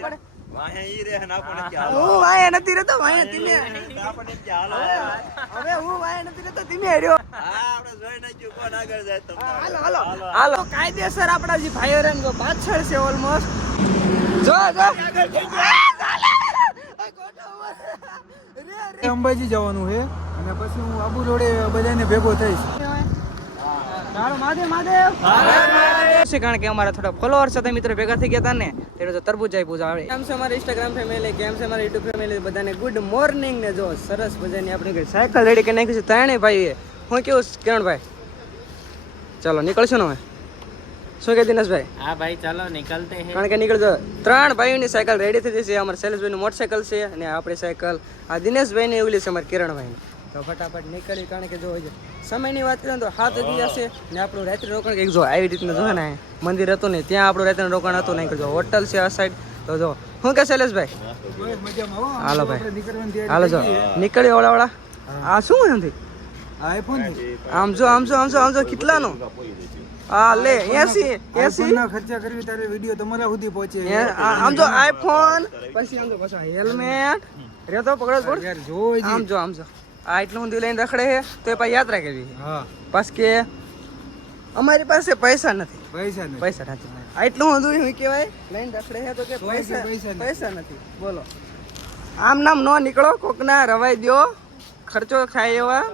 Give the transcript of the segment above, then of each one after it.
આપણે વાહે ઈ રે ને આપણે ક્યાં હું વાય નથી રહેતો વાય તમે આપણે ક્યાં હવે હું વાય નથી રહેતો તમે હેર્યો હા આપણે જોઈ નાખ્યું કોણ આગળ જાય તો હાલો કાયદેસર આપડા જે ભાઈઓ રે ને પાછળ છે ઓલમોસ્ટ જો અંબાજી જવાનું છે અને પછી હું આબુ રોડે બધાને ભેગો થઈશ. કારણ કે અમારા થોડા ફોલોઅર્સ સાથે મિત્રો ભેગા થઈ ગયા હતા ને એટલે તો તરબૂચ આપ્યું આવે. કેમ છે અમારી ઇન્સ્ટાગ્રામ ફેમિલી, કેમ છે અમારી યુટ્યુબ ફેમિલી, બધાને ગુડ મોર્નિંગ ને જો સરસ મજાની આપણે સાયકલ રેડી કરી નાખી છે ત્રણેય ભાઈએ. હું કેવું કિરણભાઈ ચાલો નીકળશું ને હવે શું કે દિનેશભાઈ? હા ભાઈ ચાલો નીકળતે હે. કારણ કે નીકળજો ત્રણ ભાઈઓની સાયકલ રેડી થઈ જશે. અમારા શૈલેષભાઈનું મોટરસાયકલ છે અને આપણી સાયકલ આ દિનેશભાઈની એવલી છે અમારા કિરણભાઈની. તો ફટાફટ નીકળી કારણ કે જો સમયની વાત કરીએ તો 7 દિવસ છે ને આપણું રાત્રિ રોકાણ કંઈક જો આવી રીતના જો ને મંદિર હતું ને ત્યાં આપણું રાત્રિનું રોકાણ હતું નહીં જો હોટલ છે આ સાઈડ. તો જો શું કે શૈલેષભાઈ? હાલો ભાઈ હાલો જો નીકળી ઓળા આ શું નથી આઈફોન આમ જો કેટલાનું આ લે 80 ના ખર્ચા કરવી તારે વિડિયો તમારા સુધી પહોંચે. આમ જો આઈફોન પછી આમ જો પાછા હેલ્મેટ રેતો પકડો યાર જોઈ આમ જો આ એટલું ઊંધું લઈને રખડે છે તો એ પાછી યાત્રા કરવી. હા બસ કે અમારી પાસે પૈસા નથી પૈસા આ એટલું ઊંધું શું કહેવાય લઈને રખડે છે તો કે પૈસા નથી બોલો. આમ નામ ન નીકળો કોકના રવાઈ દો ખર્ચો ખાય એવા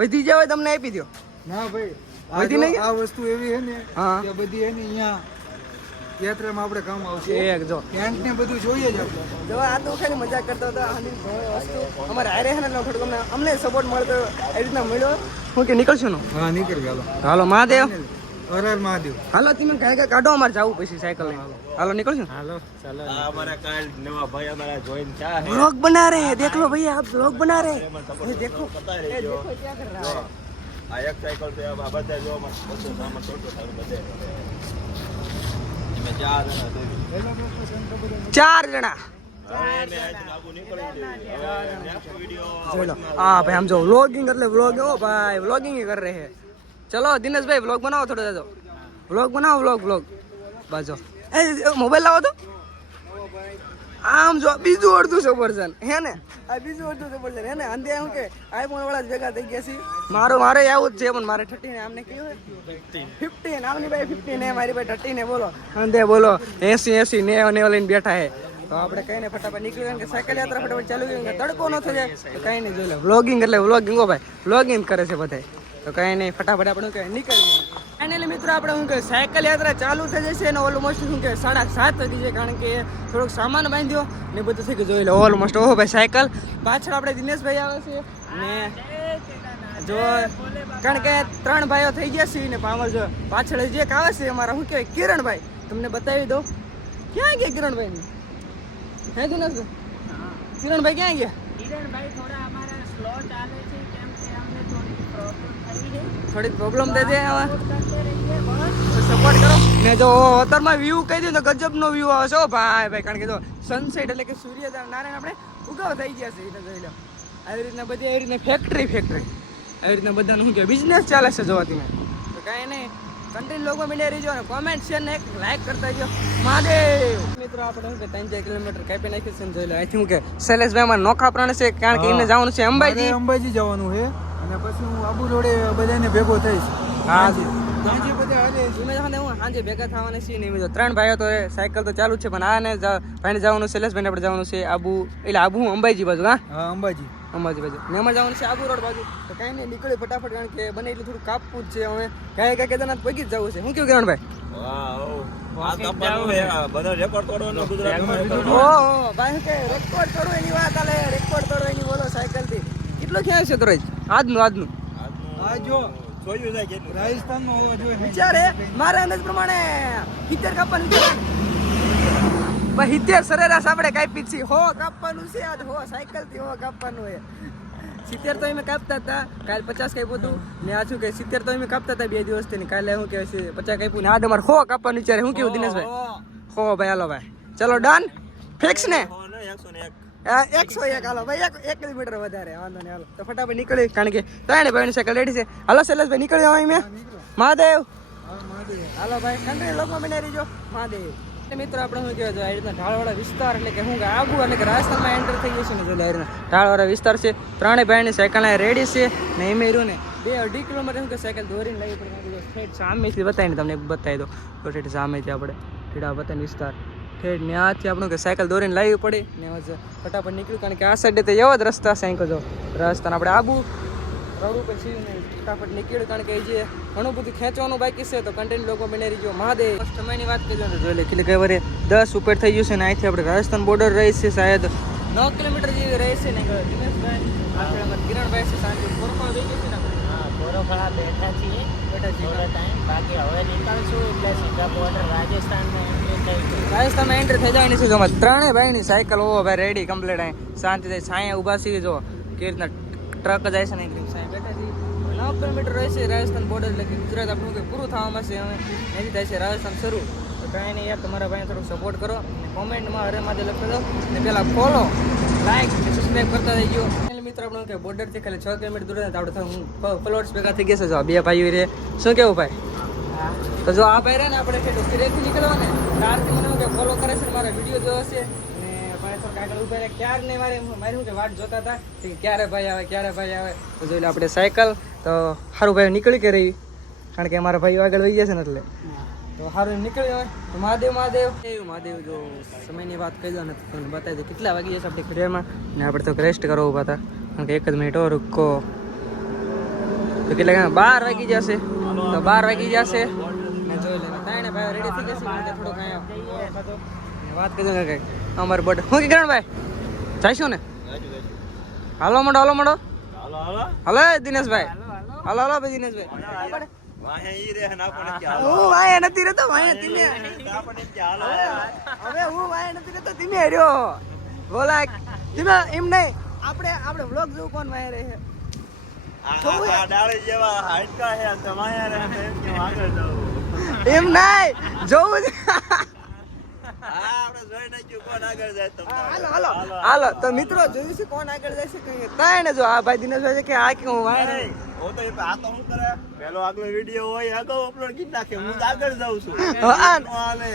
વધી જાય તમને આપી દો. ના ભાઈ વધી નહીં આ વસ્તુ એવી છે ને હા કે બધી છે ને અહીંયા યાત્રામાં આપણે કામ આવશે. એક જો ટેન્ટ ને બધું જોઈએ જ આપણે. જો આ તો ખાલી મજાક કરતો હતો આની વસ્તુ અમારે હારે છે ને થોડુંક અમને સપોર્ટ મળતો એ રીતના મળ્યો. હું કે નીકળશું ને? હા નીકળી હાલો. હાલો મહાદેવ હર હર મહાદેવ. હાલો તમે કાંઈ કાઢો અમારે જવું પછી સાયકલ લઈને. હાલો નીકળશું. હાલો ચાલો આ અમારા કાલ નવા ભાઈ અમારા જોઈન થયા છે ब्लॉग बना रहे हैं देख लो भैया आप ब्लॉग बना रहे हैं ये देखो પતા ये રહેજો देखो क्या कर रहा है આ એક સાયકલ છે આ બધા જો માં બધું સામાન છોટો સારું બધે એમે 4 જણા થઈ 4 जना હવે મે આજ આબુ નીકળી ગયો નેક્સ્ટ વિડિયો चलो हाँ भाई हम जो व्लॉगिंग कर ले व्लॉग ओ भाई व्लॉगिंग ही कर रहे हैं. चलो दिनेश भाई व्लॉग बनाओ थोड़ा सा व्लॉग बनाओ व्लॉग बाजो ए मोबाइल लाओ तो આમ જો બીજું અડધું સફરજન હે ને આ બીજું અડધું સફરજન હે ને અંધે હું કે આઈફોન વાળા જ ભેગા થઈ ગયા છે. મારે આવું જ છે પણ મારે 13 ને આમને કયું 15 આમની ભાઈ 15 ને મારી ભાઈ 13 ને બોલો અંધે બોલો 80 ને લઈને બેઠા હે. તો આપણે કઈ ને ફટાફટ નીકળી કે સાયકલ યાત્રા ફટાફટ ચાલુ કરી કે તડકો ન થઈ જાય તો કઈ નહીં જોઈ લે વ્લોગિંગ એટલે વ્લોગિંગ ઓ ભાઈ વ્લોગિંગ કરે છે બધાય. તો કઈ નહીં ફટાફટ આપણે કઈ નીકળીએ. ફાઇનલી મિત્રો આપણે શું કે સાયકલ યાત્રા ચાલુ થઈ જશે અને ઓલમોસ્ટ શું કે 7:30 વાગી જાય કારણ કે થોડોક સામાન બાંધ્યો ને બધું થઈ ગયું જોઈ લો ઓલમોસ્ટ. ઓહો ભાઈ સાયકલ પાછળ આપણે દિનેશભાઈ આવે છે ને જો કારણ કે 3 ભાઈઓ થઈ ગયા છે ને પાવર જો પાછળ જે એક આવે છે અમારા શું કહેવાય કિરણભાઈ તમને બતાવી દો ક્યાં ગયા કિરણભાઈ હે દિનેશભાઈ કિરણભાઈ ક્યાં ગયા? કિરણભાઈ થોડા અમારા સ્લો ચાલે છે કેમ કે અમને થોડીક પ્રોબ્લેમ થઈ છે હવે કરતે રહીએ બસ. સપોર્ટ કરો ને જો અત્યારમાં વ્યૂ કહી દઉં તો ગજબનો વ્યૂ આવે છે ભાઈ કારણ કે જો સનસેટ એટલે કે સૂર્ય નારાયણ આપણે ઉગાવ થઈ ગયા છે એટલે જોઈ લો આવી રીતના બધી આવી રીતના ફેક્ટરી આવી રીતના બધાનું શું કે બિઝનેસ ચાલે છે જોવાથી તો કાંઈ નહીં કન્ટિન્યુ લોકો મિલી રહીજો અને કોમેન્ટ શેર ને એક લાઈક કરતા રહેજો. મહાદેવ મિત્રો આપણે શું કે 3-4 કિલોમીટર કાપી નાખી છે જોઈ લો આઈ થિંક કે શૈલેષભાઈ અમારા નોખા પ્રાણ છે કારણ કે એમને જવાનું છે અંબાજી જવાનું છે અને પછી હું આબુ રોડે બધાને ભેગો થઈશ. હા સાંજે બધા હાલે હું સાંજે ભેગા થવાના છીએ ને 3 ભાઈઓ તો સાયકલ તો ચાલુ જ છે પણ આને ભાઈને જવાનું શૈલેષભાઈને આપણે જવાનું છે આબુ અંબાજી બાજુ. હા અંબાજી બાજુ ને અમારે જવાનું છે આબુ રોડ બાજુ. તો કાંઈ નહીં નીકળી ફટાફટ કારણ કે બને એટલું થોડું કાપવું જ છે હવે કાંઈ જણા પગી જ જવું છે. શું કેવું કિરણભાઈ? વાહ આ કપવાનું હે બધા રેકોર્ડ તોડવાનો ગુજરાતમાં ઓહો ભાઈ કે રેકોર્ડ કરો એની વાત આલે રેકોર્ડ કરો એની બોલો સાયકલ થી કેટલો ખ્યાલ છે તરજ આજનું આ જો જોયું જાય કેટલું રાજસ્થાન નો હોવા જોઈએ. વિચારે મારા અંદાજ પ્રમાણે 70 કાપવાનું છે ભાઈ 70 સરેરાશ આપણે કાપી છીએ 100 કાપવાનું છે આજ 100 સાયકલ થી 100 કાપવાનું છે 70 તો અમે કાપતા હતા કાલ 50 કાપ્યું હતું ને આ શું કે 70 તો અમે કાપતા હતા 2 દિવસથી ને કાલે શું કહેવાય છે 50 કાપ્યું ને આ તમારે 100 કાપવાનું વિચારે શું કેવું દિનેશભાઈ? 100 ભાઈ હાલો ભાઈ ચલો ડન ફિક્સ ને 101 હાલો ભાઈ 1 કિલોમીટર વધારે વાંધો નહીં હાલો તો ફટાફટ નીકળી કારણ કે ત્રણે ભાઈની સાયકલ રેડી છે. હાલો શૈલેષભાઈ નીકળી જવા મેં મહાદેવ હાલો ભાઈ કંટ્રી લોકમાં બની રહીજો મહાદેવ. મિત્રો આપણે શું કહેવાય આ રીતના ઢાળવાળા વિસ્તાર એટલે કે શું કે આબુ એટલે કે રાજસ્થાનમાં એન્ટર થઈ ગયું છે ને એટલે આ રીતના ઢાળવાળા વિસ્તાર છે. ત્રણેય ભાઈની સાયકલ રેડી છે ને એમ રહ્યું ને 2-2.5 કિલોમીટર શું કે સાયકલ દોરીને લાવી પડે. ઠેઠ સામેથી બતાવીને તમને બતાવી દો તો ઠેઠ સામેથી આપણે ઠેડા બતાવીને વિસ્તાર ઠેઠ ત્યાંથી આપણું કે સાયકલ દોરીને લાવવી પડે ને ફટાફટ નીકળ્યું કારણ કે આ સાઈડે તો એવા જ રસ્તા છે અહીં જો રાજસ્થાન આપણે આબુ રોડ ઉપર છીએ ને ફટાફટ નીકળ્યું કારણ કે જે ઘણું બધું ખેંચવાનું બાકી છે તો કન્ટેન્ટ લોકો બની રહી ગયો. મહાદેવ સમયની વાત કરી લો જોઈ લે એટલે કઈ વારે 10 ઉપર થઈ ગયું છે ને અહીંથી આપણે રાજસ્થાન બોર્ડર રહી છે શાયદ 9 કિલોમીટર જેવી રહે છે ને દિનેશભાઈ આપણે અમારા કિરણભાઈ છે સાંજે ફોરફળ થઈ ગયું છે ને હા ફોરફળા બેઠા છીએ થોડો ટાઈમ બાકી હવે નીકળશું એટલે સીધા બોર્ડર રાજસ્થાનમાં એન્ટ્રી થઈ ગયું. રાજસ્થાનમાં એન્ટ્રી થઈ જવાની છે જો ત્રણેય ભાઈની સાયકલ ઓ ભાઈ રેડી કમ્પ્લીટ અહીં શાંતિથી છાંયા ઊભા છીએ જો કેવી રીતના ટ્રક જાય છે ને સાંઈ બેઠા છીએ. 9 કિલોમીટર રહે છે રાજસ્થાન બોર્ડર એટલે કે ગુજરાત આપણું કે પૂરું થવામાં છે હવે એથી થાય છે રાજસ્થાન શરૂ. તો કાંઈ નહીં યાર તમારા ભાઈને થોડુંક સપોર્ટ કરો અને કોમેન્ટમાં હરે માટે લખી દો ને પહેલાં ફોલો લાઈક સબસ્ક્રાઈબ કરતા થઈ ગયો. મિત્રો આપણું કે બોર્ડરથી ખાલી 6 કિલોમીટર દૂર હતા આપણે ફોલોઅર્સ ભેગા થઈ ગયા છે જો બે ભાઈઓ રે શું કેવું ભાઈ તો જો આ ભાઈ રે ને આપણે કે ફિરેથી નીકળવા ને ત્યારથી મને કે ફોલો કરે છે મારા વિડીયો જોવો છે ને ભાઈ તો કાગળ ઉભા રહે ક્યાર ને મારે શું કે વાટ જોતા હતા કે ક્યારે ભાઈ આવે તો જોઈ લે આપણે સાયકલ તો સારું ભાઈ નીકળી કે રહી કારણ કે અમારા ભાઈઓ આગળ વહી ગયા છે ને એટલે તો સારું નીકળ્યો હોય તો મહાદેવ જો સમયની વાત કરી દો ને તમને બતાવી દો કેટલા વાગી જશે આપણી ઘરેમાં ને આપણે તો રેસ્ટ કરવા ઊભા હતા કારણ કે 1 મિનિટ રૂકો તો કેટલા 12 વાગી જશે તો 12 વાગી જશે ને જોઈ લે તાઈને ભાઈ રેડી થઈ જશે એટલે થોડો કાંઈ વાત કરી દો કે અમારું બર્થડે શું કે ભાઈ જઈશું ને હાલો મંડો હાલો દિનેશભાઈ હાલો ભાઈ દિનેશભાઈ વાહે ઈ રે ના પણ કે હું વાહે નથી રહેતો વાહે તમે આપણે કે હાલો હવે હું વાહે નથી રહેતો તમે રહ્યો બોલા તમે એમ નહીં આપણે વ્લોગ જોવું કોણ વાહે રહે આ ડાળી જેવા હાડકા હે તો વાહે રે એમ કે આગળ જાવ એમ નહીં જોવું આપણે જોઈ નાખ્યું કોણ આગળ જાય તો હાલો તો મિત્રો જોયું છે કોણ આગળ જાય છે કઈ તાય ને જો આ ભાઈ દિનેશભાઈ છે કે આ કે હું વાહે રહે ઓ તો આ તો હું કરે પેલો આગલો વિડિયો હોય આગળ અપલોડ કરી નાખે હું આગળ જાઉં છું હાલે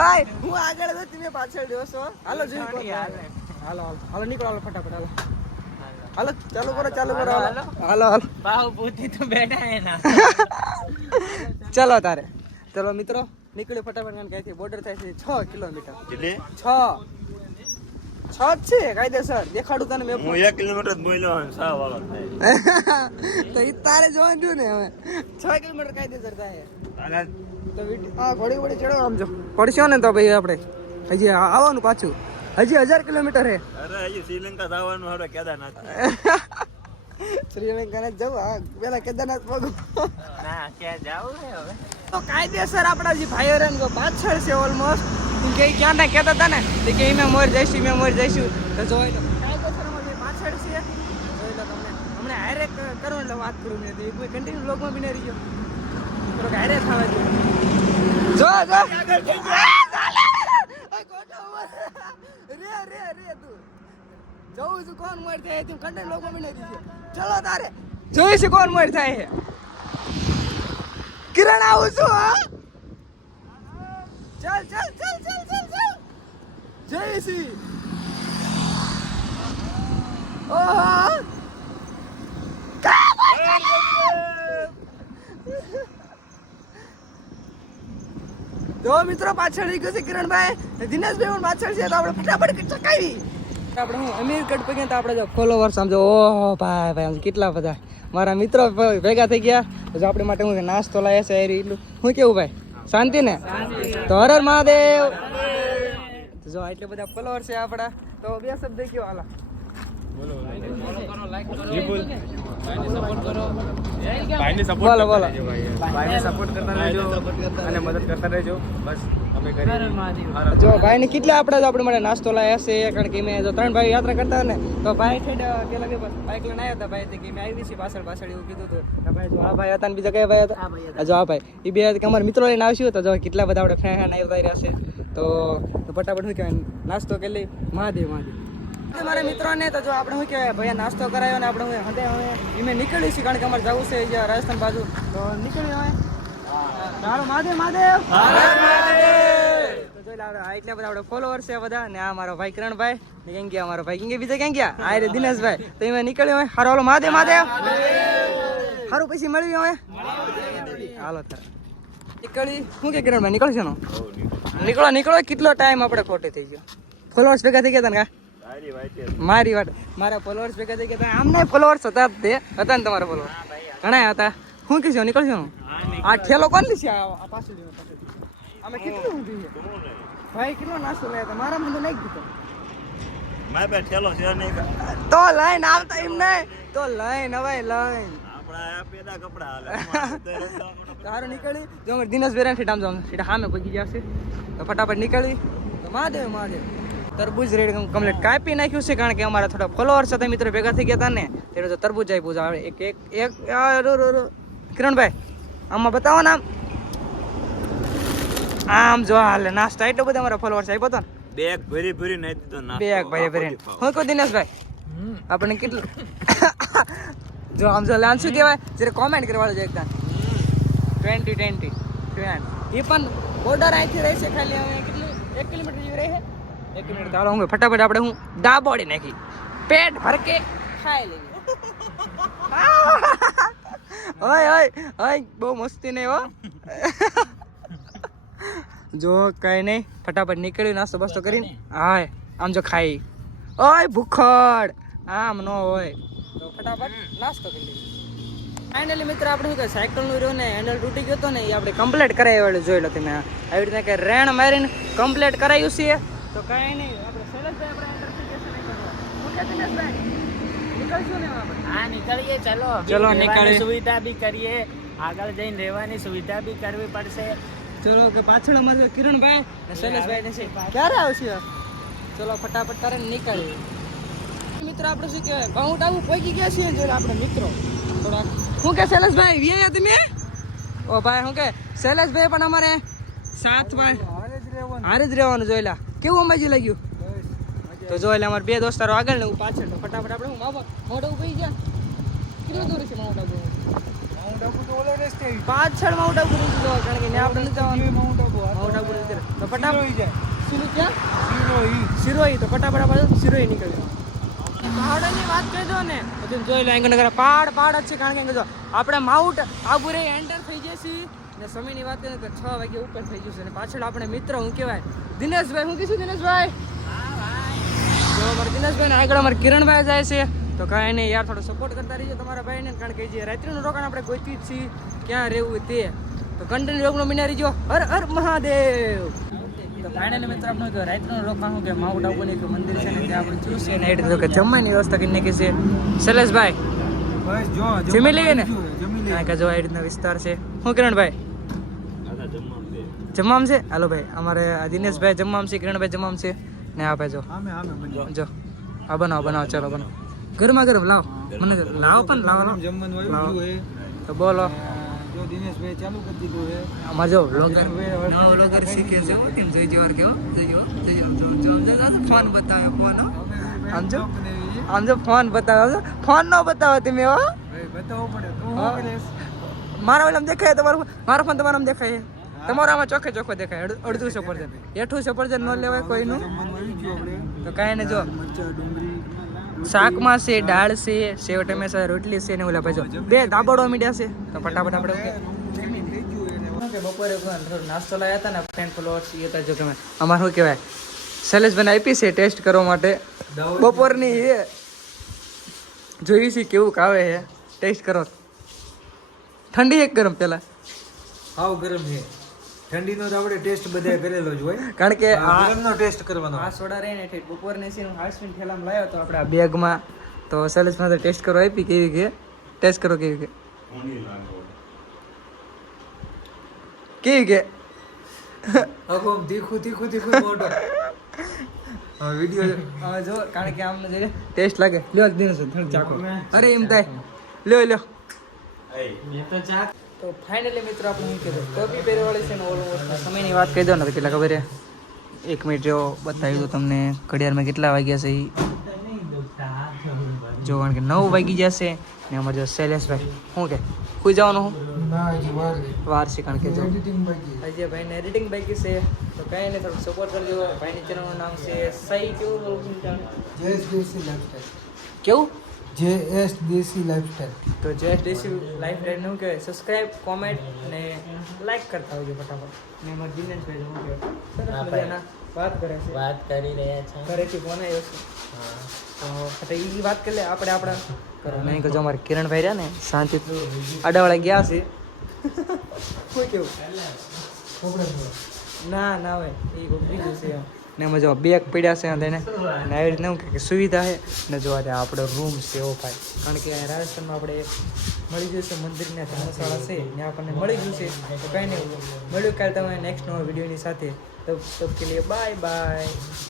ભાઈ હું આગળ છું તમે પાછળ જોશો હાલો જોઈ હાલો નીકળો હાલો ફટાફટ હાલો ચાલુ કરો હાલો બાહુ બુદ્ધિ તો બેઠા હે ના ચલો તારે ચલો મિત્રો નીકળ્યો ફટાફટ કારણ કે અહીંથી બોર્ડર થાય છે 6 કિલોમીટર એટલે 6 છે કાયદેસર દેખાડું તને મેં હું 1 કિલોમીટર જ બોલ્યો હું 6 વાળો થાય તો ઈ તારે જોવાનું થયું ને હવે 6 કિલોમીટર કાયદેસર થાય તો ઘોડી ચડો આમ જો પડશો ને તો ભાઈ આપણે હજી આવવાનું પાછું હજી 1000 કિલોમીટર હે અરે હજી શ્રીલંકા જવાનું હવે કેદારનાથ શ્રીલંકા ને જવું પેલા કેદારનાથ પગ ના ક્યાં જાવું હે હવે તો કાયદેસર આપણા જે ભાઈઓ રે પાછળ છે ઓલમોસ્ટ કે ક્યાં ના કહેતા હતા ને કે મેં મોર જઈશું તો જોઈ લો કાયદેસર અમારી પાછળ છે જોઈ લો તમને હમણાં હારે કરો એટલે વાત કરું ને તો કોઈ કન્ટિન્યુ બ્લોગમાં બી નહીં રહી ગયો થોડોક હારે થવા જો રે તું જોઉં છું કોણ મોર થાય તું કન્ટિન્યુ બ્લોગમાં બી નહીં રહી ગયો ચલો તારે જોઈશું કોણ મોર થાય છે કિરણ આવું છું હા ચાલ જયસી ઓહો જો મિત્રો પાછળ રહી ગયો છે કિરણભાઈ દિનેશભાઈ પણ પાછળ છે તો આપણે ફટાફટ ચકાવી આપણે હું અમીરગઢ પગ્યા તો આપણે જો ફોલોવર સમજો ઓહો ભાઈ કેટલા બધા મારા મિત્રો ભેગા થઈ ગયા તો આપણે માટે હું નાસ્તો લાવ્યા છે એટલું હું કેવું ભાઈ શાંતિ ને તો હર હર મહાદેવ જો એટલે બધા ફોલોવર છે આપણા તો બે શબ્દ કયો હાલા બોલો સપોર્ટ કરતા રહેજો અને મદદ કરતા રહેજો બસ અમે જો ભાઈને કેટલા આપણે જો આપણે માટે નાસ્તો લાવ્યા છે કારણ કે મેં જો 3 ભાઈ યાત્રા કરતા ને તો ભાઈ ઠેડ પેલા કે બાઇક લઈને આવ્યા હતા ભાઈ કે મેં આવી છે પાછળ એવું કીધું હતું ભાઈ જો આ ભાઈ હતા ને બીજા કયા ભાઈ હતા જો આ ભાઈ એ બે અમારા મિત્રો લઈને આવશું તો જો કેટલા બધા આપણે ફ્રેન્ડ આવ્યા રહ્યા છે તો ફટાફટ શું કહેવાય નાસ્તો કરી લઈ મહાદેવ મારા મિત્રોને તો જો આપણે શું કહેવાય ભાઈ નાસ્તો કરાયો ને આપણે હવે એમે નીકળ્યું છે કારણ કે અમારે જવું છે રાજસ્થાન બાજુ તો નીકળ્યું હવે મહાદેવ જોઈ લે એટલા બધા આપણે ફોલોઅર્સ છે બધા ને આ મારો ભાઈ કિરણભાઈ ને ક્યાં ગયા મારો ભાઈ ક્યાં બીજા ક્યાં ગયા આ રે દિનેશભાઈ તો એમાં નીકળ્યો હોય હારો ઓલો મહાદેવ સારું પછી મળ્યું હવે હાલો તાર નીકળી શું કે કિરણભાઈ નીકળશે નો નીકળો કેટલો ટાઈમ આપણે ખોટે થઈ ગયો ફોલોઅર્સ ભેગા થઈ ગયા હતા ને મારી વાત મારા ફોલોઅર્સ ભેગા થઈ ગયા હતા આમ નહીં ફોલોઅર્સ હતા જ તે હતા ને તમારા ફોલોઅર્સ ઘણા હતા શું કહેશો નીકળશો આ ઠેલો કોણ છે આ પાછું અમે કેટલું ઊંધી છે ભાઈ કેટલો નાસ્તો લયા હતા મારા મને નહીં દીધો મારે પાસે ઠેલો છે નહીં તો લઈને આવતા એમ નહીં તો લઈને હવે લઈને આપણા પેદા કપડા હાલે સારું નીકળી જો અમારે દિનેશ બેરા ઠીટ આમ જાવ ઠીટ સામે પગી જશે તો ફટાફટ નીકળી તો મહાદેવ તરબૂજ રેડ કમ્પ્લીટ કાપી નાખ્યું છે કારણ કે અમારા થોડા ફોલોઅર્સ હતા મિત્રો ભેગા થઈ ગયા હતા ને એટલે તો તરબૂજ આપ્યું આવે એક કિરણભાઈ આમાં બતાવો ને આમ જો હાલે નાસ્તા એટલો બધા અમારા ફોલોઅર્સ આપ્યો હતો ને બેગ ભરી નહીં દીધો ના બેગ ભરી હું કહું દિનેશભાઈ આપણે કેટલું જો આમ જો લાન શું કહેવાય જયારે કોમેન્ટ કરવાળો છે એકદમ 20 એ પણ બોર્ડર અહીંથી રહેશે ખાલી હવે કેટલું 1 કિલોમીટર જેવી રહે 1 કિલોમીટર ચાલો હું ફટાફટ આપણે હું દાબોડી નાખી પેટ ભર કે ખાઈ લેવી ઓય બહુ મસ્તી નહીં હો જો કઈ નહીં ફટાફટ નીકળ્યું નાસ્તો બસ્તો કરીને હાય આમ જો ખાઈ ઓય ભૂખડ આમ ન હોય તો ફટાફટ નાસ્તો કરી લઈએ ફાઇનલી મિત્ર આપણે શું કહે સાયકલનું રહ્યું ને હેન્ડલ તૂટી ગયો હતો ને એ આપણે કમ્પ્લીટ કરાવી જોઈ લો તમે આવી રીતના કે રેણ મારીને કમ્પ્લીટ કરાવ્યું છે તો કાંઈ નહીં આપણે શૈલેષભાઈ આપણે નીકળશું ને હા નીકળીએ ચલો નીકળીએ સુવિધા બી કરીએ આગળ જઈને રહેવાની સુવિધા બી કરવી પડશે ચલો કે પાછળ અમારે કિરણભાઈ ને શૈલેષભાઈ ને છે ક્યારે આવશે ચલો ફટાફટ કરીને નીકળીએ મિત્રો આપણે શું કહેવાય માઉન્ટ આબુ પહોંચી ગયા છીએ જો આપણે મિત્રો થોડા શું કે શૈલેષભાઈ વ્યાયા તમે ઓ ભાઈ શું કે શૈલેષભાઈ પણ અમારે સાથ ભાઈ હારે જ રહેવાનું જોયેલા કેવું અંબાજી લાગ્યું તો જોયેલા અમારે બે દોસ્તારો આગળ ને હું પાછળ તો ફટાફટ આપણે હું માઉન્ટ આબુ પહોંચી ગયા કેટલું દૂર છે માઉન્ટ આબુ પાછળ માઉન્ટ આબુ નથી જવા કારણ કે ત્યાં આપણે નથી જવાનું માઉન્ટ આબુ નથી તો ફટાફટ શીરું ક્યાં શિરોઈ તો ફટાફટ આપણે શિરોઈ નીકળ્યું પહાડની વાત કહેજો ને તો તમે જોઈ લો અહીં પહાડ જ છે કારણ કે જો આપણે માઉન્ટ આબુ રે એન્ટર થઈ જશે ને સમયની વાત કરીએ તો 6 વાગે ઉપર થઈ જશે અને પાછળ આપણે મિત્ર હું કહેવાય દિનેશભાઈ હું કીધું દિનેશભાઈ જો અમારે દિનેશભાઈ ને આગળ અમારે કિરણભાઈ જાય છે તો કાંઈ નહીં યાર થોડો સપોર્ટ કરતા રહીજો તમારા ભાઈને કારણ કે જે રાત્રિનું રોકાણ આપણે ગોતી જ છીએ ક્યાં રહેવું તે તો કન્ટિન્યુ રોકનો મિના રહીજો હર હર મહાદેવ તો ફાઇનલી મિત્ર આપણે તો રાત્રિનું રોકાણ કે માઉન્ટ આબુનું એક મંદિર છે ને ત્યાં આપણે જોશે ને એટલે કે જમવાની વ્યવસ્થા કરી નાખી છે શૈલેષભાઈ બસ જો જમી લઈએ ને જમી હા કે જો આ રીતના વિસ્તાર છે હું કિરણભાઈ જમવામ છે હાલો ભાઈ અમારે દિનેશભાઈ જમવામ છે કિરણભાઈ જમવામ છે ને આ ભાઈ જો જો આ બનાવો ચાલો બનાવો ગરમા ગરમ લાવ મને લાવ પણ લાવ જમવાનું આવ્યું છે તો બોલો જો દિનેશભાઈ ચાલુ કરી દીધું છે અમાર જો વ્લોગર શીખે છે તેમ જોઈજો વાર કેવો જોઈજો ફોન બતાવે ફોન આમ જો ફોન બતાવે ફોન ન બતાવે તમે હો બતાવવું પડે તું શું કરીશ મારા ઓલામાં દેખાય તમારું મારો ફોન તમારામાં દેખાય તમારો આમાં ચોખ્ખો દેખાય અડધું સફરજન હેઠું સફરજન ન લેવાય કોઈનું જમવાનું આવી ગયું આપણે તો કાંઈ ને જો મરચા ડુંગળી શાકમાં છે દાળ છે સેવ ટમેટા રોટલી છે ને ઓલા ભાઈ બે દાબડો મીડિયા છે તો ફટાફટ આપણે બપોરે નાસ્તો લાવ્યા હતા ને ફ્રેન્ડ ફોલોઅર્સ એ હતા જો તમે અમારે શું કહેવાય શૈલેષભાઈને આપી છે ટેસ્ટ કરવા માટે બપોરની એ જોઈ છે કેવું કાવે છે ટેસ્ટ કરો ઠંડી એક ગરમ પેલા હાવ ગરમ છે ઠંડીનો તો આપણે ટેસ્ટ બધાય કરેલો જ હોય કારણ કે આ ગરમનો ટેસ્ટ કરવાનો આ સોડા રહીને ઠેઠ બપોરની છે હાઈસ્પીડ થેલામાં લાવ્યો તો આપણે આ બેગમાં તો શૈલેષમાં તો ટેસ્ટ કરવા આપી કેવી કે ટેસ્ટ કરો કેવી કે આમ તીખું મોટો વિડીયો જો કારણ કે આમને જોઈએ ટેસ્ટ લાગે લ્યો દિનેશ થોડું ચાખો અરે એમ થાય લ્યો તો ફાઇનલી મિત્રો આપણે શું કીધું ટોપી પહેરવાળી છે ને ઓલમોસ્ટ સમયની વાત કહી દો ને તો કેટલા ખબર છે 1 મિનિટ જો બતાવી દો તમને ઘડિયાળમાં કેટલા વાગ્યા છે જો કારણ કે 9 વાગી જશે ને અમારે જો શૈલેષભાઈ શું કે કોઈ જવાનું હું ના હજી વાર વાર છે કારણ કે જો એડિટિંગ બાકી આજે ભાઈને એડિટિંગ બાકી છે તો કંઈ નહીં થોડુંક સપોર્ટ કરજો ભાઈની ચેનલનું નામ છે સહી કેવું બોલવું જાણે જેએસ દેશી લાઈફસ્ટાઈલ કેવું જેએસ દેશી લાઈફસ્ટાઈલ તો જે દેશી લાઈફ ટાઈમનું કે સબસ્ક્રાઈબ કોમેન્ટ ને લાઈક કરતા હોજો ફટાફટ ને અમારા દિનેશભાઈ શું કે સરસ હા, મજાના વાત કરે છે વાત કરી રહ્યા છે ઘરેથી ફોન આવ્યો છે હા. તો એ વાત કરી લે આપણે આપણા કરો નહીં કરજો અમારે કિરણભાઈ રહ્યા ને શાંતિ આડાવાળા ગયા છે કોઈ કેવું ના ના હોય એ કોઈ બીજું છે એમ ને એમાં જો બેગ પડ્યા છે તેને ને આવી રીતના એવું કે સુવિધા છે ને જો આજે આપણો રૂમ છે એવો ભાઈ કારણ કે રાજસ્થાનમાં આપણે મળી ગયું છે મંદિરના ધર્મશાળા છે ત્યાં આપણને મળી ગયું છે તો કંઈ નહીં મળ્યું કાલે તમે નેક્સ્ટ નવા વિડીયોની સાથે તબ કે લીએ બાય બાય